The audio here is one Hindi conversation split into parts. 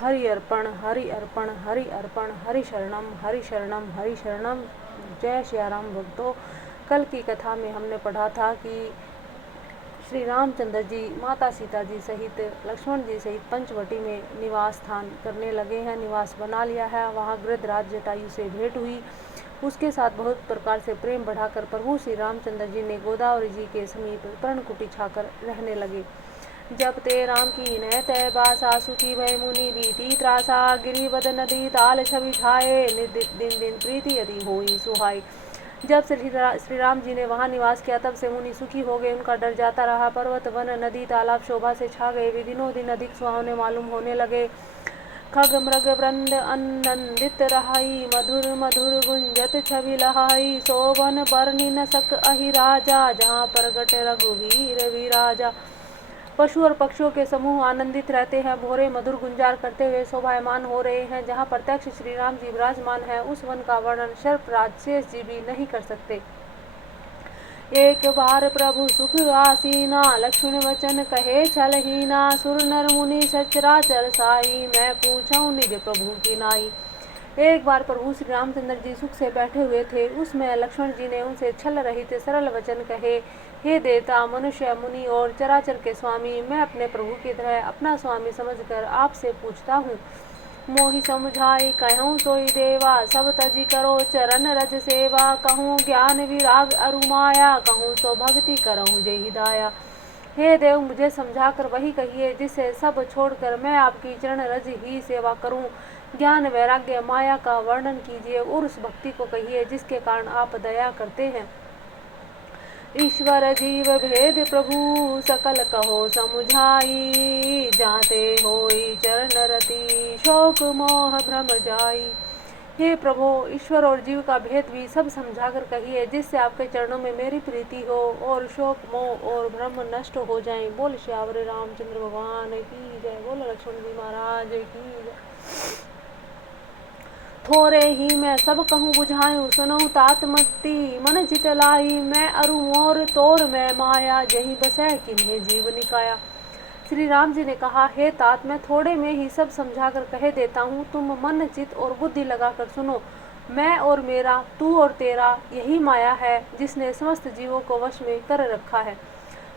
हरि अर्पण हरि अर्पण हरि अर्पण, हरि शरणम हरि शरणम हरि शरणम। जय श्री राम भक्तों। कल की कथा में हमने पढ़ा था कि श्री रामचंद्र जी माता सीता जी सहित लक्ष्मण जी सहित पंचवटी में निवास स्थान करने लगे हैं, निवास बना लिया है। वहाँ गृहराज जटायु से भेंट हुई, उसके साथ बहुत प्रकार से प्रेम बढ़ाकर प्रभु श्री रामचंद्र जी ने गोदावरी जी के समीप पर्णकुटी छाकर रहने लगे। जब ते राम की नय तय बासा, सुखी भय मुनि रीति त्रासा, गिरिवद नदी ताल छवि छाए, दिन दिन प्रीति यदि होई सुहाई। जब श्री राम जी ने वहाँ निवास किया तब से मुनि सुखी हो गए, उनका डर जाता रहा। पर्वत वन नदी तालाब शोभा से छा गए, वे दिनों दिन अधिक सुहावने मालूम होने लगे। खग मृग वृंद आनंदित रहाई, मधुर मधुर गुंजत छवि लहाई। शोभन बरनि न सक अहि राजा, जहाँ प्रगट रघुवीर विराजा। पशु और पक्षियों के समूह आनंदित रहते हैं, भोरे मधुर गुंजार करते हुए शोभायमान हो रहे हैं। जहाँ प्रत्यक्ष श्री राम जी विराजमान है, उस वन का वर्णन सर्पराज शेष जी भी नहीं कर सकते। एक बार प्रभु सुख आसीना, लक्ष्मण वचन कहे छलहीना। सुर नर मुनि सचराचर साई, मैं पूछूं निज प्रभु की नाई। एक बार प्रभु श्री रामचंद्र जी सुख से बैठे हुए थे, उसमें लक्ष्मण जी ने उनसे छल रहित सरल वचन कहे। हे देवता, मनुष्य, मुनि और चराचर के स्वामी, मैं अपने प्रभु की तरह अपना स्वामी समझकर आपसे पूछता हूँ। मोहि समझाई कहूँ सोई देवा, सब तजी करो चरण रज सेवा। कहूँ ज्ञान विराग अरु माया, कहूँ सो भक्ति करहूँ जय दाया। हे देव, मुझे समझाकर वही कहिए जिससे सब छोड़कर मैं आपकी चरण रज ही सेवा करूं। ज्ञान वैराग्य माया का वर्णन कीजिए और उस भक्ति को कहिए जिसके कारण आप दया करते हैं। ईश्वर जीव भेद प्रभु सकल कहो समुझाई, जाते होई चरण रति शोक मोह भ्रम जाई। हे प्रभु, ईश्वर और जीव का भेद भी सब समझाकर कहिए जिससे आपके चरणों में मेरी प्रीति हो और शोक मोह और भ्रम नष्ट हो जाएं। बोल श्यावरे रामचंद्र भगवान की जय, बोल लक्ष्मण जी महाराज की जय। थोरे ही मैं सब कहूँ बुझायूं, सुनूं तात मति मन चित लाई। मैं अरु मोर तोर मैं माया, जही बसै किन्हें जीव निकाया। श्री राम जी ने कहा, हे तात, मैं थोड़े में ही सब समझाकर कह देता हूँ, तुम मन चित और बुद्धि लगाकर सुनो। मैं और मेरा, तू और तेरा, यही माया है जिसने समस्त जीवों को वश में कर रखा है।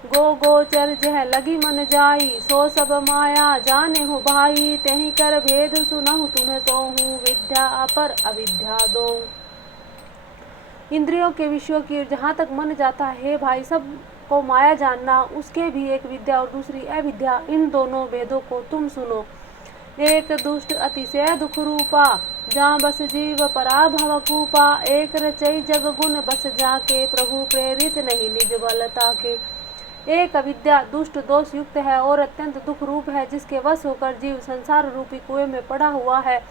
गो गोचर जह लगी मन जाई, सो सब माया जाने हो भाई। तही कर भेद सुनहु तुम्हें सोहूं, विद्या पर अविद्या दो। इंद्रियों के विषयों की जहाँ तक मन जाता है, हे भाई, सब को माया जानना, उसके भी एक विद्या और दूसरी अविद्या, इन दोनों भेदों को तुम सुनो। एक दुष्ट अतिशय दुख रूपा, जहाँ बस जीव पराभव कूपा। एक रचई जग गुण बस जाके, प्रभु प्रेरित नहीं निज बलता के। एक अविद्या दुष्ट दोष युक्त है और अत्यंत दुख रूप है, जिसके वश होकर जीव संसार रूपी कुएं में पड़ा हुआ है।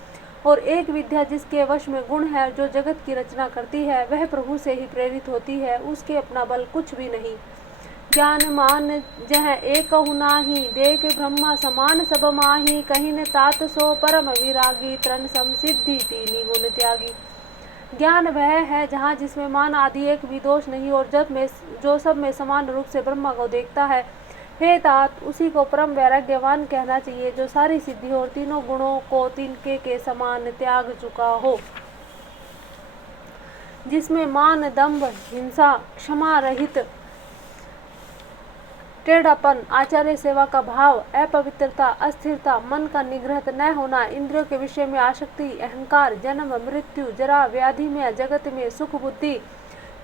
और एक विद्या जिसके वश में गुण है, जो जगत की रचना करती है, वह प्रभु से ही प्रेरित होती है, उसके अपना बल कुछ भी नहीं। ज्ञान मान जह एक नाही, देख ब्रह्मा समान सब माही। कहीं न तात सो परम विरागी, तरण सम सिद्धि तीनी गुण त्यागी। ज्ञान वह है जहाँ जिसमें मान आदि एक भी दोष नहीं, और जब में जो सब में समान रूप से ब्रह्मा को देखता है। हे तात, उसी को परम वैराग्यवान कहना चाहिए, जो सारी सिद्धि और तीनों गुणों को तिनके के समान त्याग चुका हो। जिसमें मान, दंभ, हिंसा, क्षमा रहित टेढ़ापन, आचार्य सेवा का भाव, अपवित्रता, अस्थिरता, मन का निग्रह न होना, इंद्रियों के विषय में आसक्ति, अहंकार, जन्म मृत्यु जरा व्याधि में, जगत में सुख बुद्धि,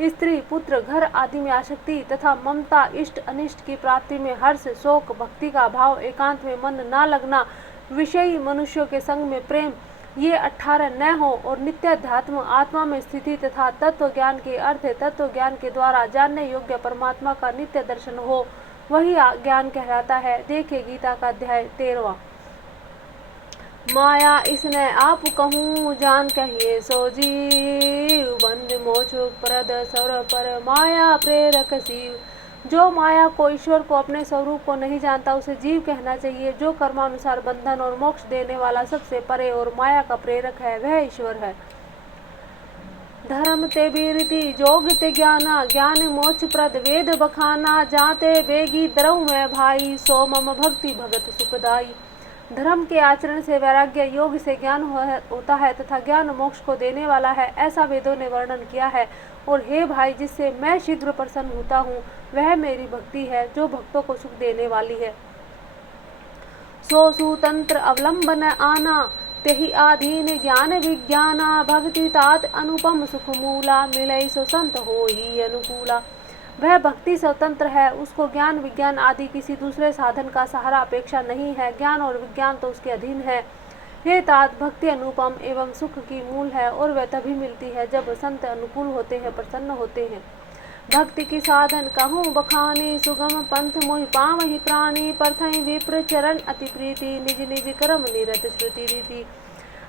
स्त्री पुत्र घर आदि में आसक्ति तथा ममता, इष्ट अनिष्ट की प्राप्ति में हर्ष, शोक, भक्ति का भाव, एकांत में मन न लगना, विषयी मनुष्यों के संग में प्रेम, ये 18 न हो, और नित्याध्यात्म आत्मा में स्थिति तथा तत्व ज्ञान के अर्थ तत्व ज्ञान के द्वारा जानने योग्य परमात्मा का नित्य दर्शन हो, वही ज्ञान कहलाता है। देखिए गीता का अध्याय 13वां। माया इसने आप कहूँ, जान कहिए सो जीव। बंद मोक्ष प्रद सौर पर, माया प्रेरक शिव। जो माया को, ईश्वर को, अपने स्वरूप को नहीं जानता, उसे जीव कहना चाहिए। जो कर्मानुसार बंधन और मोक्ष देने वाला, सबसे परे और माया का प्रेरक है, वह ईश्वर है। धर्म ते बीरती जोग ते ज्ञाना, ज्ञान मोक्ष प्रद वेद बखाना। जाते बेगी द्रव में भाई, सो मम भक्ति भगत सुखदाई। धर्म के आचरण से वैराग्य, योग से ज्ञान होता है तथा ज्ञान मोक्ष को देने वाला है, ऐसा वेदों ने वर्णन किया है। और हे भाई, जिससे मैं शीघ्र प्रसन्न होता हूँ वह मेरी भक्ति है जो भक्तों को सुख देने वाली है। सो सुतंत्र अवलंबन आना, तेहि आधीन ज्ञान विज्ञाना, भक्ति तात अनुपम सुख मूला, मिलई सो संत होई अनुकूला। वह भक्ति स्वतंत्र है, उसको ज्ञान विज्ञान आदि किसी दूसरे साधन का सहारा अपेक्षा नहीं है। ज्ञान और विज्ञान तो उसके अधीन है। हे तात, भक्ति अनुपम एवं सुख की मूल है और वह तभी मिलती है जब संत अनुकूल होते हैं, प्रसन्न होते हैं। भक्ति की साधन कहूँ बखानी, सुगम पंथ मोहि पावहि प्राणी, परथई विप्र चरण अति प्रीति, निज निज कर्म निरत श्रुति रीति।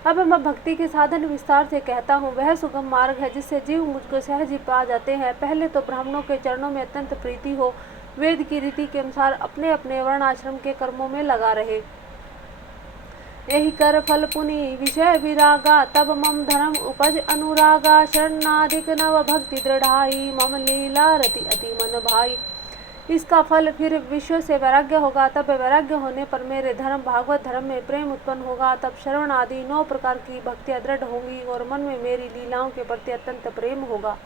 अब मैं भक्ति के साधन विस्तार से कहता हूँ। वह सुगम मार्ग है जिससे जीव मुझको सहज ही पा जाते हैं। पहले तो ब्राह्मणों के चरणों में अत्यंत प्रीति हो, वेद की रीति के अनुसार अपने अपने वर्ण आश्रम के कर्मों में लगा रहे। यही कर फल पुनि विषय विरागा, तब मम धर्म उपज अनुरागा, शरणाधिक नव भक्ति दृढ़ाई, मम लीला रति अति मन भाई। इसका फल फिर विश्व से वैराग्य होगा, तब वैराग्य होने पर मेरे धर्म भागवत धर्म में प्रेम उत्पन्न होगा, तब श्रवण आदि 9 प्रकार की भक्तियां दृढ़ होंगी और मन में मेरी लीलाओं के प्रति अत्यंत प्रेम होगा।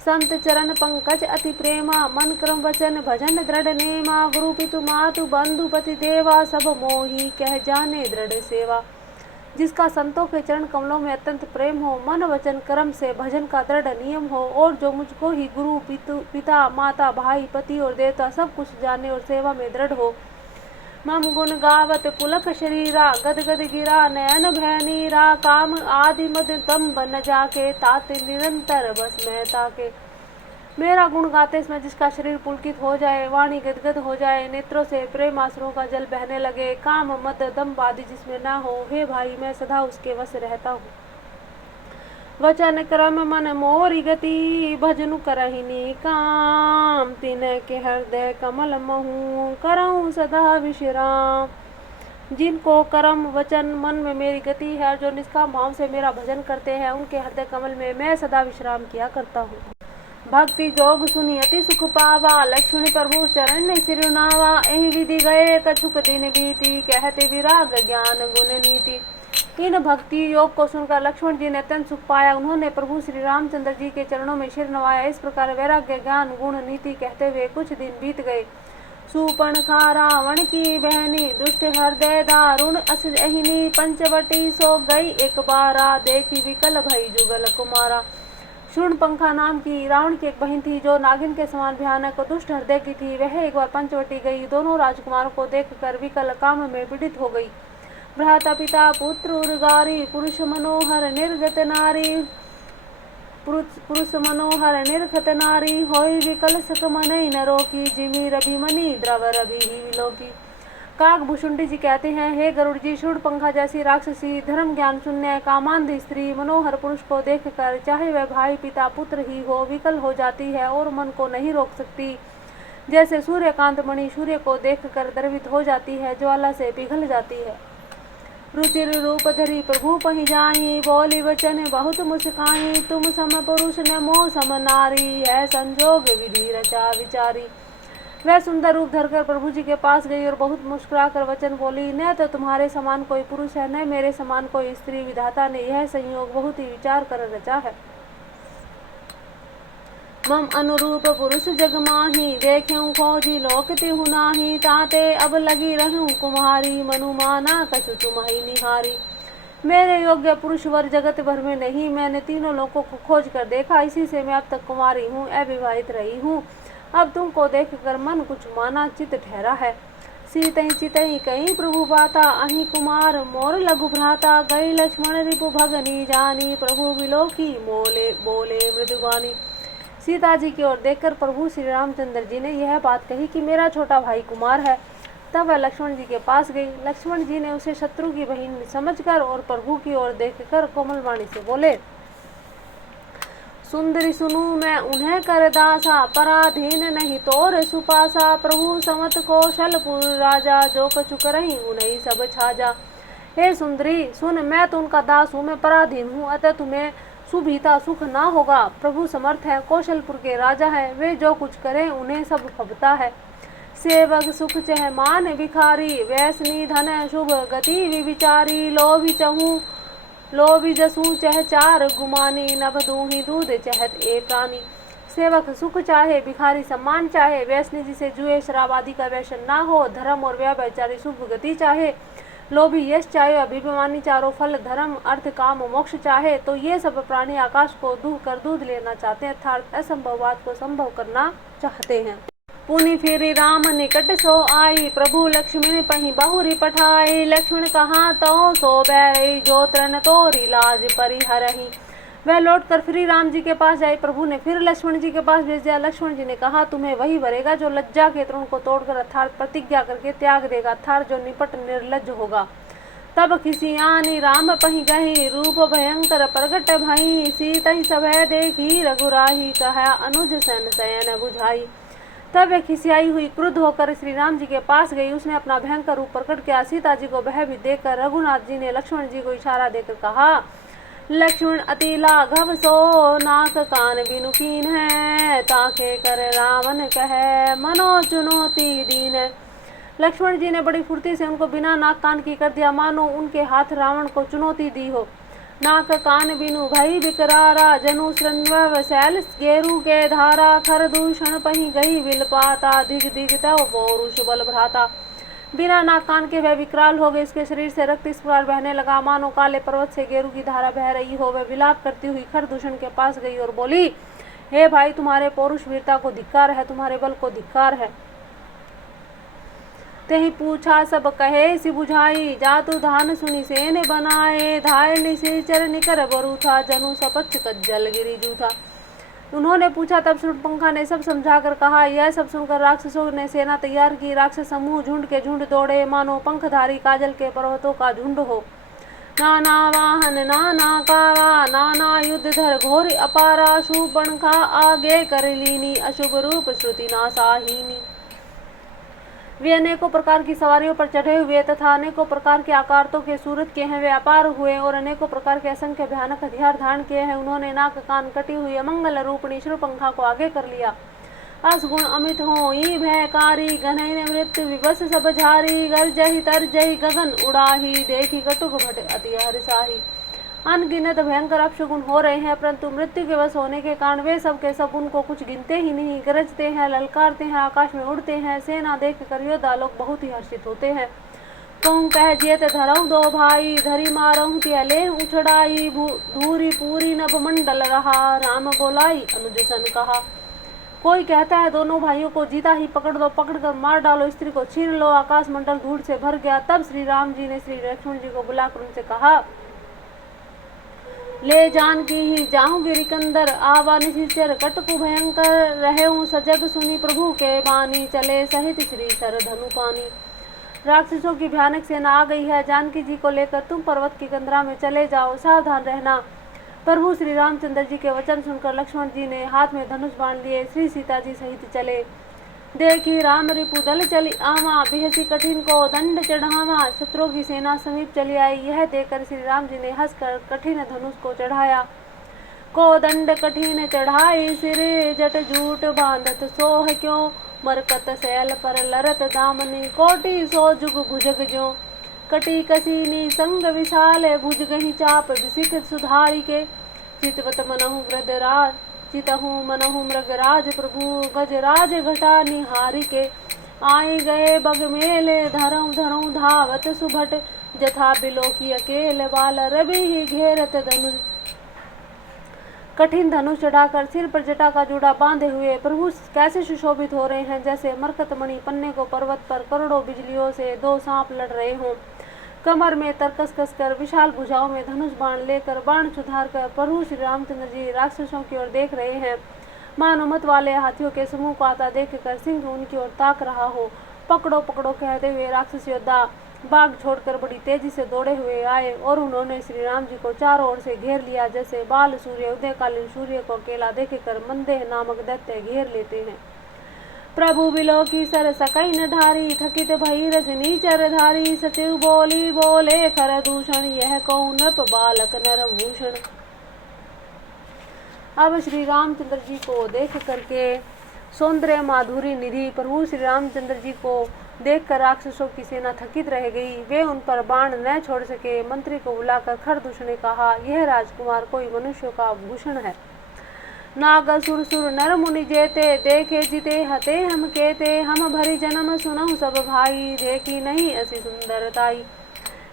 संत चरण पंकज अति प्रेमा, मन क्रम वचन भजन दृढ़ नेमा, गुरु पितु मातु बंधु पति देवा, सब मोही कह जाने दृढ़ सेवा। जिसका संतों के चरण कमलों में अत्यंत प्रेम हो, मन वचन कर्म से भजन का दृढ़ नियम हो, और जो मुझको ही गुरु पिता माता भाई पति और देवता सब कुछ जाने और सेवा में दृढ़ हो। मम गुण गावत पुलक शरीरा, गद गद गिरा नयन भय नीरा, काम आदि मद तम बन जाके, तात निरंतर बस मैं ताके। मेरा गुण गाते समय जिसका शरीर पुलकित हो जाए, वाणी गदगद हो जाए, नेत्रों से प्रेम आंसुओं का जल बहने लगे, काम मद दम्भ आदि जिसमें ना हो, हे भाई मैं सदा उसके वश रहता हूँ। वचन क्रम मन मोरी गति, भजनु करहिनी काम, तिन्ह के हृदय कमल महू, करऊँ सदा विश्राम। जिनको कर्म वचन मन में मेरी गति है, जो निष्काम भाव से मेरा भजन करते हैं, उनके हृदय कमल में मैं सदा विश्राम किया करता हूँ। भक्ति जोग सुनी अति सुख पावा, लक्ष्मण प्रभु चरण सिरुनावा, एहि विधि गए कछुक दिन बीती, कहते विराग ज्ञान गुण नीति। इन भक्ति योग को सुनकर लक्ष्मण जी ने अत्यंत सुख पाया। उन्होंने प्रभु श्री रामचंद्र जी के चरणों में सिर नवाया। इस प्रकार वैराग्य ज्ञान गुण नीति कहते हुए कुछ दिन बीत गए। सुपर्णखा रावण की बहनी, दुष्ट हृदय दारुण अस अहिनी, पंचवटी सो गई एक बारा, देखी विकल भई जुगल कुमारा। शूर्पणखा नाम की रावण की एक बहन थी जो नागिन के समान भयानक और दुष्ट हृदय की थी। वह एक बार पंचवटी गई। दोनों राजकुमारों को देखकर विकल काम में पीड़ित हो गई। भ्राता पिता पुत्र उर्गारी, पुरुष मनोहर निर्गत नारी, पुरुष मनोहर निर्गत नारी, होई विकल सक मनई नरो की, जिमी रवि मणि द्रव रवि ही विलोकी। काकभूषुंडी जी कहते हैं, हे गरुड़ जी, शूर्पणखा जैसी राक्षसी धर्म ज्ञान शून्य कामांधी स्त्री मनोहर पुरुष को देखकर, चाहे वह भाई पिता पुत्र ही हो, विकल हो जाती है और मन को नहीं रोक सकती। जैसे सूर्यकांत मणि सूर्य को देखकर द्रवित हो जाती है, ज्वाला से पिघल जाती है। रुचिर रूप धरी प्रभु पहि जाई, बोली वचन बहुत मुस्काई, तुम सम पुरुष न मोह सम नारी, है संजोग विधि रचा विचारी। वह सुंदर रूप धरकर प्रभु जी के पास गई और बहुत मुस्कुरा कर वचन बोली, न तो तुम्हारे समान कोई पुरुष है, न मेरे समान कोई स्त्री। विधाता ने यह संयोग बहुत ही विचार कर रचा है। मम अनुरूप पुरुष जग माही, देख्यूं खोजी लोक तिहु नाही, ताते अब लगी रहूं कुम्हारी, मनु माना कछु तुम्हारी निहारी। मेरे योग्य पुरुष वर जगत भर में नहीं। मैंने तीनों लोगों को खोज कर देखा, इसी से मैं अब तक कुमारी हूँ, अविवाहित रही हूँ। अब तुमको देखकर मन कुछ माना चित ठहरा है। सीतई चितई कहीं प्रभु बाता, अहि कुमार मोर लघु भ्राता, गई लक्ष्मण रिपु भगनी जानी, प्रभु विलोकी मोले बोले मृदुवानी। सीता जी की ओर देखकर प्रभु श्री रामचंद्र जी ने यह बात कही कि मेरा छोटा भाई कुमार है। तब वह लक्ष्मण जी के पास गई। लक्ष्मण जी ने उसे शत्रु की बहन समझकर और प्रभु की ओर देखकर कोमल वाणी से बोले, सुंदरी सुनू मैं उन्हें कर दासा, पराधीन नहीं तोर सुपासा, प्रभु समत कौशलपुर राजा, जो कछु करही उन्हीं सब छाजा। हे सुंदरी सुन, मैं तो उनका दास हूँ, मैं पराधीन हूँ, अतः तुम्हें सुभीता सुख ना होगा। प्रभु समर्थ है, कौशलपुर के राजा है, वे जो कुछ करें उन्हें सब फबता है। सेवक सुख चह मान भिखारी, व्यसनी धन शुभ गति विचारी, लोभी जसू चह चार गुमानी, नभ दूही दूध चहत ए प्राणी। सेवक सुख चाहे, भिखारी सम्मान चाहे, व्यसनी जिसे जुए शराब आदि का व्यसन ना हो, धर्म और व्यभिचारी शुभ गति चाहे, लोभी यश चाहे, अभिमानी चारों फल धर्म अर्थ काम मोक्ष चाहे, तो ये सब प्राणी आकाश को दूह कर दूध लेना चाहते हैं, अर्थात असंभव बात को संभव करना चाहते हैं। पुनि फिर राम निकट सो आई, प्रभु लक्ष्मण पहि बहुरी पठाई, लक्ष्मण कहा तो सो बैरई, जो तृण तोरी लाज परिहरहि। वह लौटकर फिर राम जी के पास जाए, प्रभु ने फिर लक्ष्मण जी के पास भेज दिया। लक्ष्मण जी ने कहा, तुम्हें वही वरेगा जो लज्जा के तृण को तोड़कर अर्थात प्रतिज्ञा करके त्याग देगा, अर्थात जो निपट निर्लज्ज होगा। तब खिसियानी राम पहि गही, रूप भयंकर प्रगट भई, सीतहि सभय देखी रघुराही, कहा अनुज सन शयन बुझाई। तब वह खिसियाई हुई क्रुद्ध होकर श्री राम जी के पास गई। उसने अपना भयंकर रूप प्रकट किया। सीता जी को भयभीत देखकर रघुनाथ जी ने लक्ष्मण जी को इशारा देकर कहा, लक्ष्मण अति लाघव सो, नाक कान बिनु कीन है, ताके कर रावण कहे मनो चुनौती दीन। लक्ष्मण जी ने बड़ी फुर्ती से उनको बिना नाक कान की कर दिया, मानो उनके हाथ रावण को चुनौती दी हो। नाक कान बिनु भई बिकरारा, जनु श्रृण्व शैल गेरु के धारा, खर दूषण पही गई विलपाता, दिग दिग तव पौरुष बल भ्राता। बिना नाक कान के वह विकराल हो गए। इसके शरीर से रक्त इस प्रकार बहने लगा मानो काले पर्वत से गेरू की धारा बह रही हो। वह विलाप करती हुई खरदूषण के पास गई और बोली, हे भाई, तुम्हारे पौरुष वीरता को धिक्कार है, तुम्हारे बल को धिक्कार है। तेहि पूछा सब कहे सि बुझाई, जातु धान सुनि सेन बनाए, धाय निशेचर निकर बरु था, जनु सपच कज्जल गिरी जूथा। उन्होंने पूछा, तब शूर्पणखा ने सब समझाकर कहा। यह सब सुनकर राक्षसों ने सेना तैयार की। राक्षस समूह झुंड के झुंड दौड़े, मानो पंखधारी काजल के पर्वतों का झुंड हो। नाना वाहन नाना कारा, नाना युद्ध धर घोर अपारा, शूर्पणखा आगे कर लीनी, अशुभ रूप श्रुति नासाहीनी। वे अनेकों प्रकार की सवारियों पर चढ़े हुए तथा अनेकों प्रकार के आकारतों के सूरत के हैं। वे अपार हुए और अनेकों प्रकार के असंख्य भयानक हथियार धारण किए हैं। उन्होंने नाक कान कटी हुई अमंगल रूपणी शूर्पणखा को आगे कर लिया। असगुण अमित होई भयकारी, घनई मृत्यु विवश सब झारी, गर्जहि तरजहि गगन उड़ाही, देखी कटुक भट अति हर्षाही। अनगिनत भयंकर अपशगुन हो रहे हैं, परंतु मृत्यु के वश होने के कारण वे सब के सब उनको कुछ गिनते ही नहीं। गरजते हैं, ललकारते हैं, आकाश में उड़ते हैं। सेना देख कर योद्धा लोग बहुत ही हर्षित होते हैं। कहूँ कह जेत धरऊँ दो भाई, धरी मारऊँ त्याले उछड़ाई, धूरी पूरी नभ मंडल रहा, राम बोलाई अनुज सन कहा। कोई कहता है, दोनों भाइयों को जीता ही पकड़ लो, पकड़कर मार डालो, स्त्री को छीन लो। आकाश मंडल धूल से भर गया। तब श्री राम जी ने श्री लक्ष्मण जी को बुलाकर उनसे कहा, ले जान की ही जाऊं गिरिकंदर, आवा निशिचर कटकु भयंकर, रहूं सजग सुनी प्रभु के बानी, चले सहित श्री सर धनु पानी। राक्षसों की भयानक सेना आ गई है। जानकी जी को लेकर तुम पर्वत की कंदरा में चले जाओ, सावधान रहना। प्रभु श्री रामचंद्र जी के वचन सुनकर लक्ष्मण जी ने हाथ में धनुष बांध लिए, श्री सीता जी सहित चले। देखी राम रिपु दल चली आवा, बिहसी कठिन को दंड चढ़ावा, शत्रुओं की सेना समीप चली आई। यह देखकर श्री राम जी ने हंसकर कठिन धनुष को चढ़ाया। को दंड कठिन चढ़ाई सिर, जट जूट बांधत सोह क्यों, मरकत सैल पर लरत दामनी, कोटि सो जुग भुजग जो, कटी कसीनी संग विशाल, भुज गही चाप विसिख सुधारी के, चितवत मनहु वृद्धराज, चितहु मनहु मृगराज, प्रभु गजराज घटा निहारी के, आए गए बग मेले, धरऊं धरऊं धावत सुभट, जथा बिलोकी अकेल, बाल रवि ही घेरत धनुष। कठिन धनुष चढ़ाकर सिर पर जटा का जूड़ा बांधे हुए प्रभु कैसे सुशोभित हो रहे हैं, जैसे मरकतमणि पन्ने को पर्वत पर करोड़ों बिजलियों से दो सांप लड़ रहे हों। कमर में तरकस कसकर, विशाल भुजाओं में धनुष बाण लेकर, बाण सुधार कर प्रभु श्री रामचंद्र जी राक्षसों की ओर देख रहे हैं। मानो मत वाले हाथियों के समूह को आता देखकर सिंह उनकी ओर ताक रहा हो। पकड़ो पकड़ो कहते हुए राक्षस योद्धा बाग छोड़कर बड़ी तेजी से दौड़े हुए आए और उन्होंने श्री राम जी को चारों ओर से घेर लिया, जैसे बाल सूर्य उदयकालीन सूर्य को अकेला देखकर मंदेह नामक दैत्य घेर लेते हैं। प्रभु बिलोकी सर सकई न ढारी, थकित भई रजनी चरधारी, सचिव बोली बोले खर दूषण, यह कौ नृप बालक नर भूषण। अब श्री रामचंद्र जी को देख करके सौंदर्य माधुरी निधि। प्रभु श्री रामचंद्र जी को देखकर राक्षसों की सेना थकित रह गई। वे उन पर बाण न छोड़ सके। मंत्री को बुलाकर खरदूषण ने कहा, यह राजकुमार कोई मनुष्यों का भूषण है। नाग असुर सुर नर मुनि जेते, देखे जीते हते हम केते। हम भरी जन्म सुनहु सब भाई, देखी नहीं ऐसी सुंदरताई।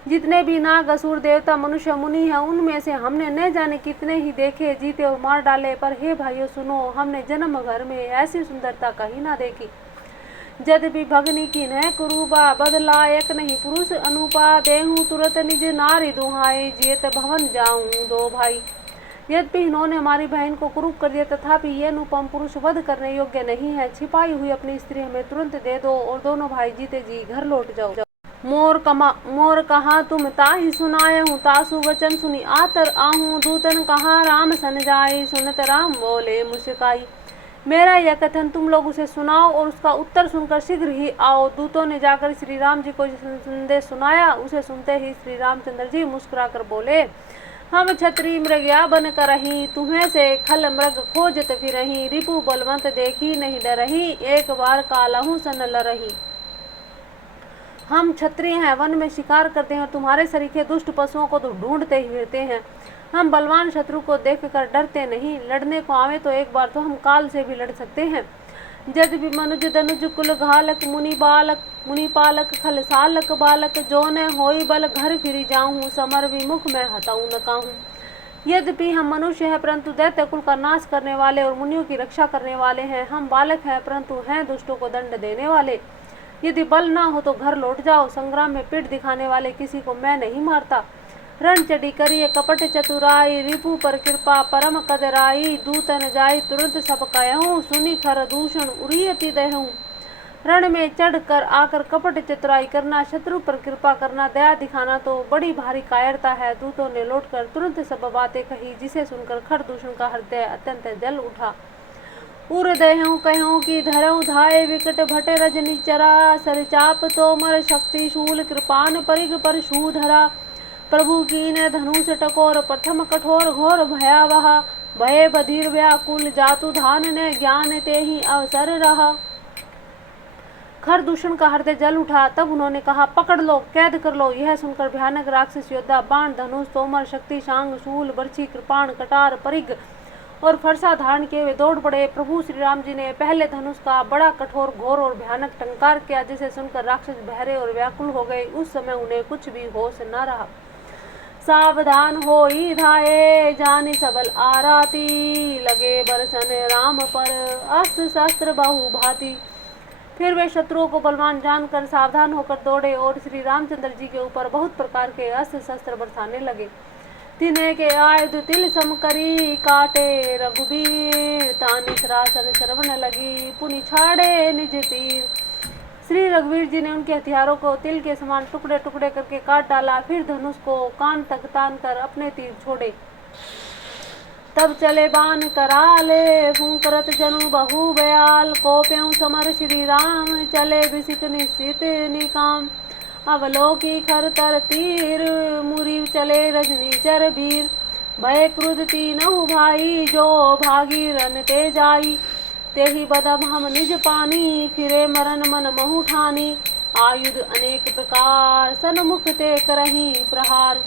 जितने भी नाग असुर देवता मनुष्य मुनि हैं, उनमें से हमने न जाने कितने ही देखे, जीते और मार डाले। पर हे भाइयों सुनो, हमने जन्म घर में ऐसी सुंदरता कहीं ना देखी। यद्यपि भगनी की न कुरूपा, बदलायक नहीं पुरुष अनुपा। देहूं तुरत निज नारी दुहाई, जियत भवन जाऊं दो भाई। यद्यपि इन्होंने हमारी बहन को कुरूप कर दिया, तथापि ये अनुपम पुरुष वध करने योग्य नहीं है। छिपाई हुई अपनी स्त्री हमें तुरंत दे दो और दोनों भाई जीते जी घर लौट जाओ। मोर कहा तुम ताहि सुनाए हूँ, तासु वचन सुनी आतर आहूँ। दूतन कहा राम सन जाई, सुनत राम बोले मुस्काई। मेरा यह कथन तुम लोग उसे सुनाओ और उसका उत्तर सुनकर शीघ्र ही आओ। दूतों ने जाकर श्री राम जी को संदेश सुनाया। उसे सुनते ही श्री रामचंद्र जी मुस्कुराकर बोले, हम क्षत्रिय मृगया बन करही, तुम्हें से खल मृग खोजत फिरही। रिपु बलवंत देखी नहीं डरही, एक बार कालहू सन लरही। हम क्षत्रिय हैं, वन में शिकार करते हैं और तुम्हारे सरीखे दुष्ट पशुओं को ढूंढते ही फिरते हैं। हम बलवान शत्रु को देखकर डरते नहीं, लड़ने को आवे तो एक बार तो हम काल से भी लड़ सकते हैं। यद्यपि मनुज दनुज कुल घालक, मुनि पालक खल सालक बालक। जो न होई बल घर फिरी जाऊं, समर विमुख मैं हताऊं न काहूं। यद्यपि हम मनुष्य हैं, परंतु दैत्य कुल का नाश करने वाले और मुनियों की रक्षा करने वाले हैं। हम बालक हैं, परंतु हैं दुष्टों को दंड देने वाले। यदि बल ना हो तो घर लौट जाओ। संग्राम में पीठ दिखाने वाले किसी को मैं नहीं मारता। रण चढ़ी करिए कपट चतुराई, रिपु पर कृपा परम कदराई। दूतन जाई तुरंत सब कहूँ, सुनी खर दूषण उड़ियति दहूँ। रण में चढ़ कर आकर कपट चतुराई करना, शत्रु पर कृपा करना, दया दिखाना तो बड़ी भारी कायरता है। दूतों ने लौटकर तुरंत सब बातें कही, जिसे सुनकर खरदूषण का हृदय अत्यंत जल उठा। उर दहूँ कहूँ कि धरऊँ धाये, विकट भटे रजनी चरा। सरचाप तोमर शक्ति शूल, कृपान परिग पर शूधरा। प्रभु की न धनुष टकोर, प्रथम कठोर घोर भयावह। भय बधिर व्याकुल, जातु धान ने ज्ञान ते ही अवसर रहा। खरदूषण का हृदय जल उठा। तब उन्होंने कहा, पकड़ लो, कैद कर लो। यह सुनकर भयानक राक्षस योद्धा बाण धनुष तोमर शक्ति शांग शूल बर्छी कृपाण कटार परिग और फरसा धारण किए वे दौड़ पड़े। प्रभु श्री राम जी ने पहले धनुष का बड़ा कठोर घोर और भयानक टंकार किया, जिसे सुनकर राक्षस बहरे और व्याकुल हो गए। उस समय उन्हें कुछ भी होश न रहा। सावधान होई धाये, जानी सबल आराती। लगे बरसन राम पर, अस्त्र शस्त्र बहु भांति। फिर वे शत्रुओं को बलवान जानकर सावधान होकर दौड़े और श्री रामचंद्र जी के ऊपर बहुत प्रकार के अस्त्र शस्त्र बरसाने लगे। तिन्हे के आयुध तिल सम करी, काटे रघुबीर। तानि सरासन श्रवण लगी, पुनि छाड़े निज तीर। श्री रघुवीर जी ने उनके हथियारों को तिल के समान टुकड़े टुकड़े करके काट डाला। फिर धनुष को कान तक तान कर अपने तीर छोड़े। तब चले बाण कराले, फूंकरत जनु बहु बयाल। कोप्यों समर श्री राम, चले विसित निश्चित निकाम। अवलोकी खर तर तीर, मुरी चले रजनीचर वीर। भय क्रुद्ध तीनहु भाई, जो भागी रन ते जाई। तेहि बदब हम निज पानी, फिरे मरन मन महु ठानी। आयुध अनेक प्रकार, सन्मुख ते करहीं प्रहार।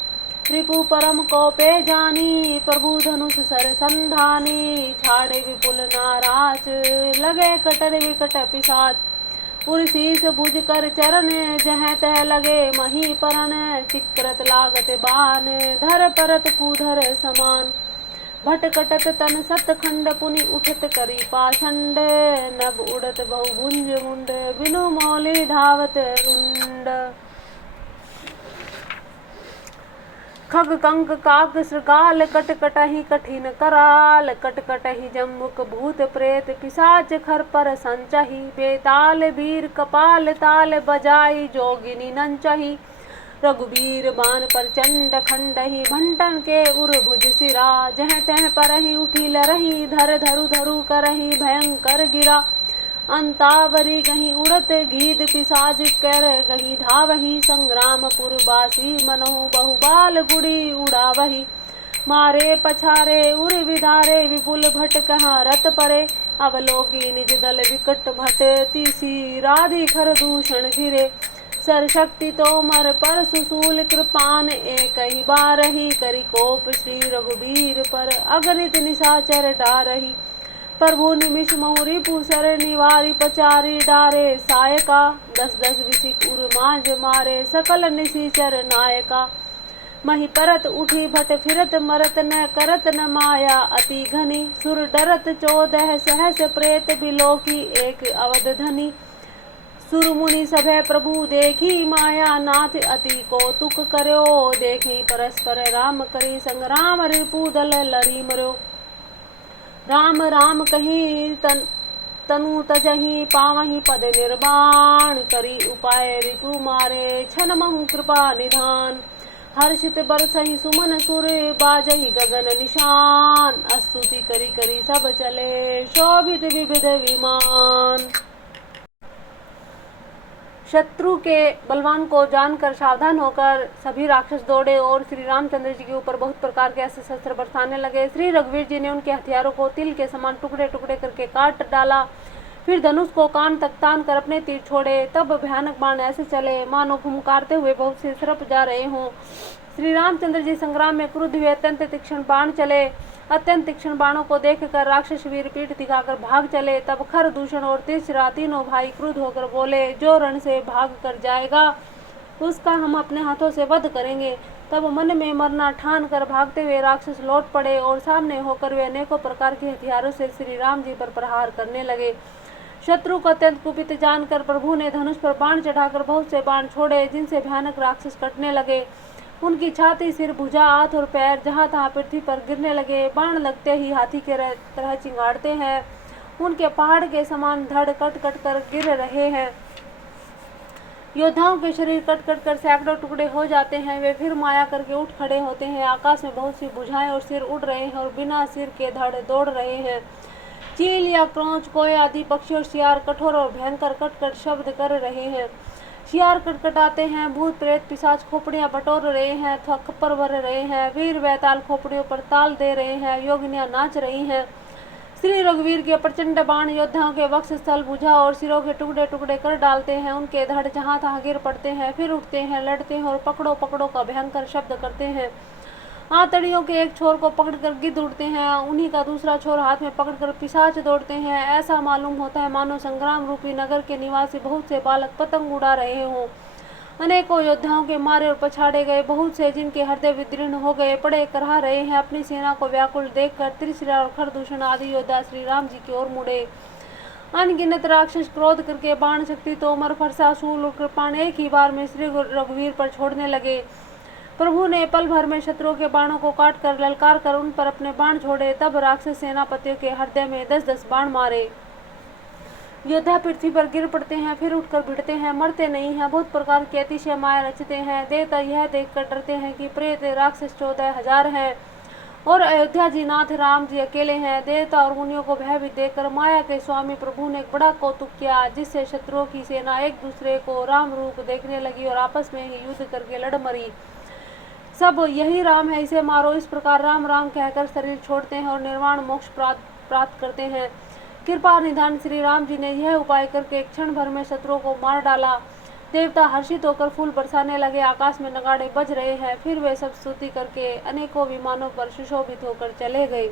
रिपु परम कोपे जानी, प्रभु धनुष सर संधानी। छाड़े विपुल नाराज, लगे कटर विकट पिशाच। उर्शीस भुज कर चरण, जहाँ तह लगे मही परन। चिक्रत लागत बान, धर परत कूधर समान। भटकटत तन सतखंड, पुनि उठत करी पाषंड। नभ उड़त बहुभुंज मुंड, बिनु मौलि धावत रुंड। खग कंक काक श्रृगाल, कट कटहि कठिन कराल। कट कटहि जम्मुक भूत प्रेत, पिशाच खर पर संचहि। बेताल वीर कपाल ताल, बजाई जोगिनी नंचहि। रघुबीर बाण प्रचंड खंडहि, भंटन के उर भुज सिरा। जह तह परहि उठी लरहि, धर धरु धरु करहि भयंकर गिरा। अंतावरी गही उड़त गीत, पिशाच कर गही धावही। संग्राम पुरबासी मनहु, बहुबाल गुड़ी उड़ावही। मारे पछारे उर विधारे, विपुल भट कहाँ रत परे। अवलोकी निज दल विकट भट तीसी राधि खर दूषण घिरे सरशक्ति तोमर पर सुसूल कृपान एक ही बार ही करी कोप श्री रघुबीर पर अगणित निशाचर डारही प्रभु निमिष मौरी पूसर निवारी पचारी डारे सायका 10-10 विसिक उर मांझ मारे सकल निशिचर नायका मही परत उठी भट फिरत मरत न करत न माया अति घनी सुर डरत 14 सहस प्रेत बिलोकी एक अवध धनी सुर मुनि सभय प्रभु देखी माया नाथ अति कौतुक कर्यो देखी परस्पर राम करी संग्राम रिपु दल लरी मर्यो राम राम कही तनु तजही पावही पद निर्वाण करी उपाय रिपु मारे छन महु कृपा निधान हर्षित बरसहि सुमन सुर बाजहि गगन निशान स्तुति करी करी सब चले शोभित विविध विमान। शत्रु के बलवान को जानकर सावधान होकर सभी राक्षस दौड़े और श्री रामचंद्र जी के ऊपर बहुत प्रकार के ऐसे शस्त्र बरसाने लगे। श्री रघुवीर जी ने उनके हथियारों को तिल के समान टुकड़े टुकड़े करके काट डाला, फिर धनुष को कान तक तान कर अपने तीर छोड़े। तब भयानक बाण ऐसे चले मानो फुंकारते हुए बहुत से सरप जा रहे हों। श्री रामचंद्र जी संग्राम में क्रुद्ध हुए, अत्यंत तीक्ष्ण बाण चले। अत्यंत तीक्ष्ण बाणों को देखकर राक्षस वीर पीठ दिखाकर भाग चले। तब खर दूषण और तीसरा तीनों भाई क्रुद्ध होकर बोले, जो रण से भाग कर जाएगा उसका हम अपने हाथों से वध करेंगे। तब मन में मरना ठान कर भागते हुए राक्षस लौट पड़े और सामने होकर वे अनेकों प्रकार के हथियारों से श्री राम जी पर प्रहार करने लगे। शत्रु को अत्यंत कुपित जानकर प्रभु ने धनुष पर बाण चढ़ाकर बहुत से बाण छोड़े, जिनसे भयानक राक्षस कटने लगे। उनकी छाती, सिर, भुजा, हाथ और पैर जहां तहां पृथ्वी पर गिरने लगे। बाण लगते ही हाथी के तरह चिंगाड़ते हैं। उनके पहाड़ के समान धड़ कट कट कर गिर रहे हैं। योद्धाओं के शरीर कट कट कर सैकड़ों टुकड़े हो जाते हैं। वे फिर माया करके उठ खड़े होते हैं। आकाश में बहुत सी भुजाएं और सिर उड़ रहे हैं और बिना सिर के धड़ दौड़ रहे हैं। चील या क्रोंच, कोय आदि पक्षी और सियार कठोर और भयंकर कट कट शब्द कर रहे हैं। शियार कटकटाते हैं, भूत प्रेत पिशाच खोपड़ियां बटोर रहे हैं अथवा खप्पर भर रहे हैं। वीर वैताल खोपड़ियों पर ताल दे रहे हैं, योगिनियां नाच रही हैं। श्री रघुवीर के प्रचंड बाण योद्धाओं के वक्ष स्थल, भुजा और सिरों के टुकड़े टुकड़े कर डालते हैं। उनके धड़ जहां तहां गिर पड़ते हैं, फिर उठते हैं, लड़ते हैं और पकड़ो पकड़ो का भयंकर शब्द करते हैं। आंतड़ियों के एक छोर को पकड़कर गिद्ध उड़ते हैं, उन्हीं का दूसरा छोर हाथ में पकड़कर पिशाच दौड़ते हैं। ऐसा मालूम होता है मानो संग्राम रूपी नगर के निवासी बहुत से बालक पतंग उड़ा रहे हों। अनेकों योद्धाओं के मारे और पछाड़े गए, बहुत से जिनके हृदय विदीर्ण हो गए पड़े कराह रहे हैं। अपनी सेना को व्याकुल देखकर त्रिशिरा और खरदूषण आदि योद्धा श्री राम जी की ओर मुड़े। अनगिनत राक्षस क्रोध करके बाण शक्ति तोमर, फरसा, शूल और कृपाण एक ही बार में श्री रघुवीर पर छोड़ने लगे। प्रभु ने पल भर में शत्रुओं के बाणों को काट कर ललकार कर उन पर अपने बाण छोड़े। तब राक्षस सेनापतियों के हृदय में 10-10 बाण मारे। योद्धा पृथ्वी पर गिर पड़ते हैं, फिर उठकर भिड़ते हैं, मरते नहीं हैं। बहुत प्रकार की अतिशय माया रचते हैं। देवता यह देखकर डरते हैं कि प्रेत राक्षस 14,000 हैं और अयोध्या जी नाथ राम जी अकेले हैं। देवता और मुनियों को भयभीत देखकर माया के स्वामी प्रभु ने एक बड़ा कौतुक किया, जिससे शत्रुओं की सेना एक दूसरे को राम रूप देखने लगी और आपस में ही युद्ध करके लड़ मरी। सब यही राम है, इसे मारो। इस प्रकार राम राम कहकर शरीर छोड़ते हैं और निर्वाण मोक्ष प्राप्त करते हैं। कृपा निधान श्री राम जी ने यह उपाय करके एक क्षण भर में शत्रुओं को मार डाला। देवता हर्षित होकर फूल बरसाने लगे, आकाश में नगाड़े बज रहे हैं। फिर वे सब स्तुति करके अनेकों विमानों पर सुशोभित होकर चले गए।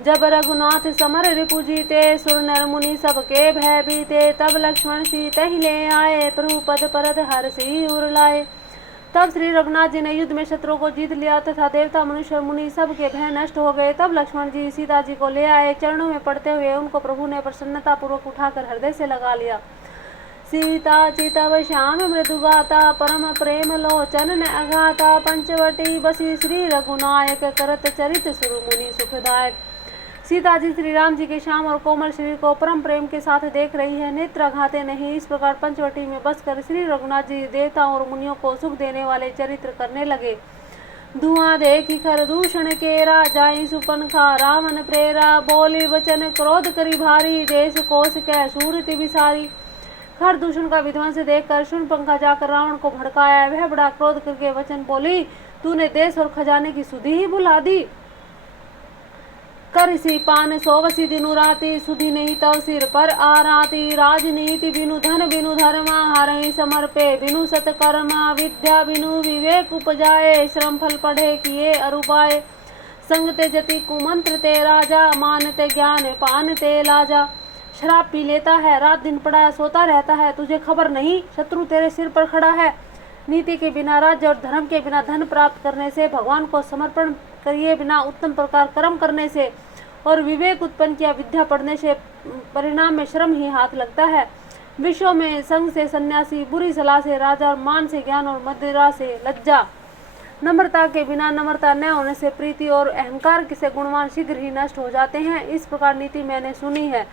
जब रघुनाथ समर रिपु जीते, सुर नर मुनि सबके भय बीते। तब लक्ष्मण सीता ही ले आए, प्रभु पद परत हर्षि उर लाए। तब श्री रघुनाथ जी ने युद्ध में शत्रुओं को जीत लिया तथा देवता, मनुष्य, मुनि सब के भय नष्ट हो गए। तब लक्ष्मण जी सीता जी को ले आए। चरणों में पड़ते हुए उनको प्रभु ने प्रसन्नता पूर्वक उठाकर हृदय से लगा लिया। सीता चितव श्याम मृदुगाता, परम प्रेम लोचन ने अगाता। पंचवटी बसी श्री रघुनायक, करत चरित सुर मुनि सुखदायक। सीता जी श्री राम जी के श्याम और कोमल शरीर को परम प्रेम के साथ देख रही है, नेत्र आघाते नहीं। इस प्रकार पंचवटी में बसकर श्री रघुनाथ जी देवताओं और मुनियों को सुख देने वाले चरित्र करने लगे। धुआं देखी खर दूषण केरा, जाई सुपनखा रावण प्रेरा। बोली वचन क्रोध करी भारी, देश कोश कै सूरति विसारी। खर दूषण का विध्वंस देखकर शूर्पणखा जाकर रावण को भड़काया। वह बड़ा क्रोध करके वचन बोली, तूने देश और खजाने की सुधि ही भुला दी। कर सी पान सोवसी दिनु राति, सुधी नहीं तव सिर पर आराती। राजनीति बिनु धन बिनु धर्मा, हरहि समर्पे बिनु सतकर्मा। विद्या बिनु विवेक उपजाए, श्रम फल पढ़े किए अरुपाए। संग ते जति कुमंत्र ते राजा, मानते ज्ञान पानते लाजा। शराब पी लेता है, रात दिन पड़ा सोता रहता है, तुझे खबर नहीं शत्रु तेरे सिर पर खड़ा है। नीति के बिना राज्य और धर्म के बिना धन प्राप्त करने से, भगवान को समर्पण करिए बिना उत्तम प्रकार कर्म करने से, और विवेक उत्पन्न किया विद्या पढ़ने से परिणाम में श्रम ही हाथ लगता है। विश्व में संग से सन्यासी, बुरी सलाह से राजा, और मान से ज्ञान और मदिरा से लज्जा। नम्रता के बिना नम्रता न होने से प्रीति और अहंकार से गुणवान शीघ्र ही नष्ट हो जाते हैं। इस प्रकार नीति मैंने सुनी है।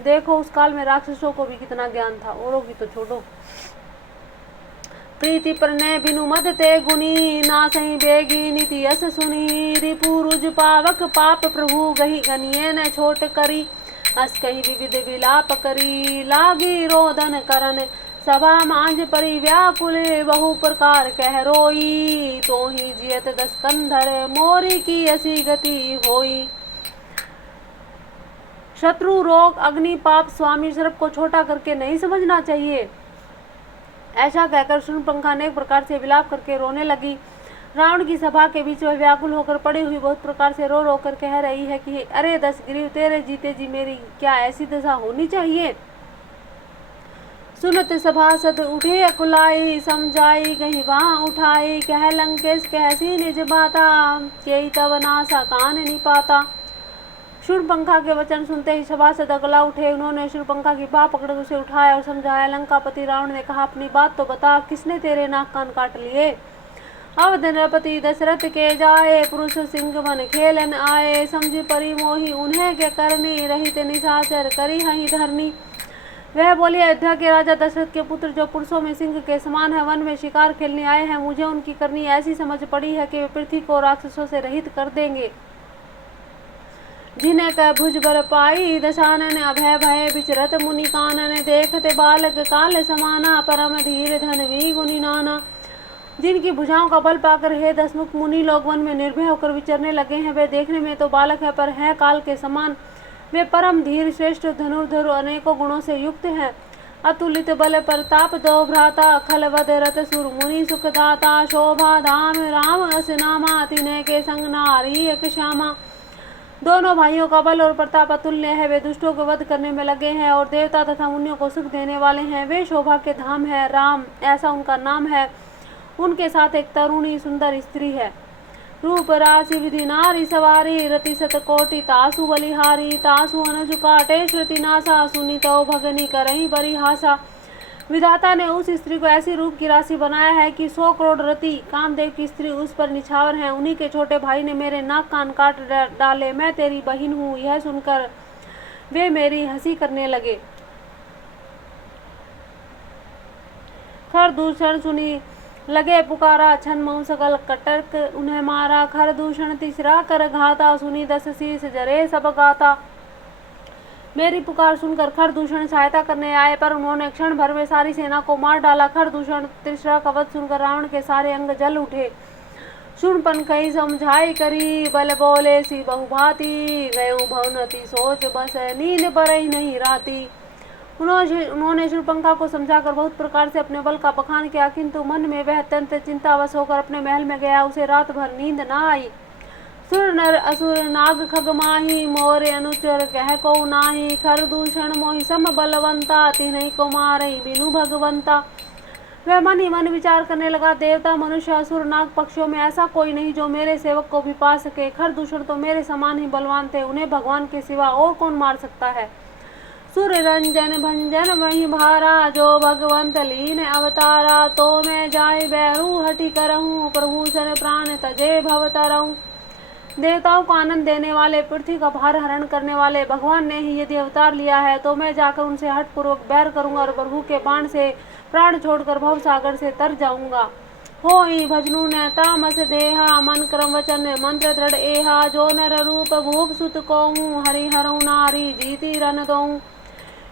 देखो उस काल में राक्षसों को भी कितना ज्ञान था, औरों की तो छोड़ो। प्रीति पर ने बिनु मद ते गुनी, ना सही बेगी नीति यस सुनी। रिपु रुज पावक पाप प्रभु, गही गनिये न छोट करी। अस कही विविध विलाप करी, लागी रोदन करन। सभा मांझ परि व्याकुल, बहु प्रकार कह रोई। तो ही जियत दस कंधर, मोरी की ऐसी गति होई। शत्रु, रोग, अग्नि, पाप, स्वामी सर्प को छोटा करके नहीं समझना चाहिए। ऐसा कहकर शूर्पणखा अनेक प्रकार से विलाप करके रोने लगी। रावण की सभा के बीच में व्याकुल होकर पड़ी हुई बहुत प्रकार से रो रो कर कह रही है कि अरे दशग्रीव, तेरे जीते जी मेरी क्या ऐसी दशा होनी चाहिए। सुनत सभासद उठे अकुलाई, समझाई कहीं वहां उठाई। कह लंकेश कैसी निज बाता, के तब नासा कान नहीं पाता। शूर्पणखा के वचन सुनते ही सभासद अगला उठे। उन्होंने शूर्पणखा की बाह पकड़ उसे उठाया और समझाया। लंकापति रावण ने कहा, अपनी बात तो बता, किसने तेरे नाक कान काट लिए। अवध नरपति दशरथ के जाए, पुरुष सिंह बन खेलन आए। समझ परी मोही उन्हें के करनी, रहित निशाचर करी हही धरनी। वह बोले, अयोध्या के राजा दशरथ के पुत्र जो पुरुषों में सिंह के समान है, वन में शिकार खेलने आए हैं। मुझे उनकी करनी ऐसी समझ पड़ी है कि वे पृथ्वी को राक्षसों से रहित कर देंगे। जिन्हें कह भुज बर पाई, दशानन अभय भय विचरत मुनि कानन। देखते बालक काल समाना, परम धीर धन भी गुनी नाना। जिनकी भुजाओं का बल पाकर हे दशमुख मुनि लोग वन में निर्भय होकर विचरने लगे हैं, वे देखने में तो बालक है पर है काल के समान। वे परम धीर, श्रेष्ठ धनुर्धर, अनेकों गुणों से युक्त हैं। अतुलित बल प्रताप दो भ्राता, खल वद रत सुर मुनि सुखदाता। शोभा धाम राम अस नामा, तिन्ह के संग नारी एक श्यामा। दोनों भाइयों का बल और प्रताप अतुल्य है। वे दुष्टों को वध करने में लगे हैं और देवता तथा मुनियों को सुख देने वाले हैं। वे शोभा के धाम है, राम ऐसा उनका नाम है। उनके साथ एक तरुणी सुंदर स्त्री है। रूप राशि विधि नारी सवारी, रति सत कोटि तासु बलिहारी। तासु अनुज काटे श्रुति नासा, सुनी तो भगनी करही परिहासा। विधाता ने उस स्त्री को ऐसी रूप की राशि बनाया है कि 100 करोड़ रति कामदेव की स्त्री उस पर निछावर है। उन्हीं के छोटे भाई ने मेरे नाक कान काट डाले। मैं तेरी बहन हूँ, यह सुनकर वे मेरी हंसी करने लगे। खरदूषण सुनी लगे पुकारा, छन मऊ सकल कटक उन्हें मारा। खरदूषण तीसरा कर घाता, सुनी 10 शीस जरे सब गाता। मेरी पुकार सुनकर खरदूषण सहायता करने आए, पर उन्होंने क्षण भर में सारी सेना को मार डाला। खरदूषण तीसरा का वध सुनकर रावण के सारे अंग जल उठे। शूर्पणखा समझाई करी, बल बोले सी बहुभांति। गयो भवनति सोच बस, नींद बरई नहीं राती। उन्होंने शूर्पणखा को समझाकर बहुत प्रकार से अपने बल का बखान किया, किंतु मन में वह अत्यंत चिंतावश होकर अपने महल में गया। उसे रात भर नींद न आई। सुर नर असुर नाग खग माही, मोरे अनुचर कह को नाही। खरदूषण मोहि सम बलवंता, तिन्हि को मारई बिनु भगवंता। वह मन ही मन विचार करने लगा, देवता मनुष्य असुर नाग पक्षियों में ऐसा कोई नहीं जो मेरे सेवक को भी पा सके। खरदूषण तो मेरे समान ही बलवान थे, उन्हें भगवान के सिवा और कौन मार सकता है। सुर रंजन भंजन वही भारा, जो भगवंत लीन अवतारा। तो मैं जाय बैरू हटि करहूँ, प्रभु सन प्राण तजे भवतरहूँ। देवताओं को आनंद देने वाले, पृथ्वी का भार हरण करने वाले भगवान ने ही यदि अवतार लिया है, तो मैं जाकर उनसे हठ पूर्वक बैर करूंगा और प्रभु के बाण से प्राण छोड़कर भव सागर से तर जाऊंगा। होई भजनु न तामस देहा, मन क्रम वचन मंत्र दृढ़ एहा। जो नर रूप भूप सुत कोहूँ, हरि हरऊ नारी जीती रन दोहूँ।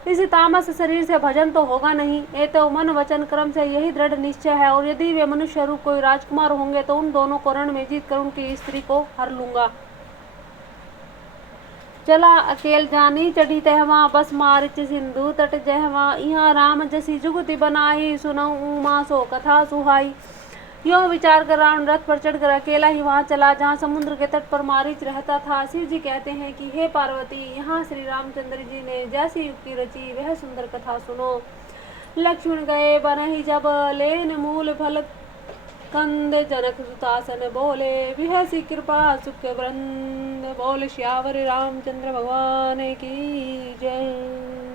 इस तामस शरीर से भजन तो होगा नहीं, ये तो मन वचन क्रम से यही दृढ़ निश्चय है। और यदि वे मनुष्य रूप कोई राजकुमार होंगे तो उन दोनों को रण में जीत कर उनकी स्त्री को हर लूंगा। चला अकेल जानी चढ़ी तहवा बस मारिच सिंधु तट जहवा यहाँ राम जसी जुगति बनाई सुनऊ उमा सो कथा सुहाई। यो विचार कर रावण रथ पर चढ़कर अकेला ही वहां चला जहां समुद्र के तट पर मारीच रहता था। शिव जी कहते हैं कि हे पार्वती, यहाँ श्री रामचंद्र जी ने जैसी युक्ति रची वह सुंदर कथा सुनो। लक्ष्मण गए बन ही जब लेन मूल फल कंद जनक सुतासन बोले विहसी कृपा सुख वृंद बोल श्यावर रामचंद्र भगवान की जय।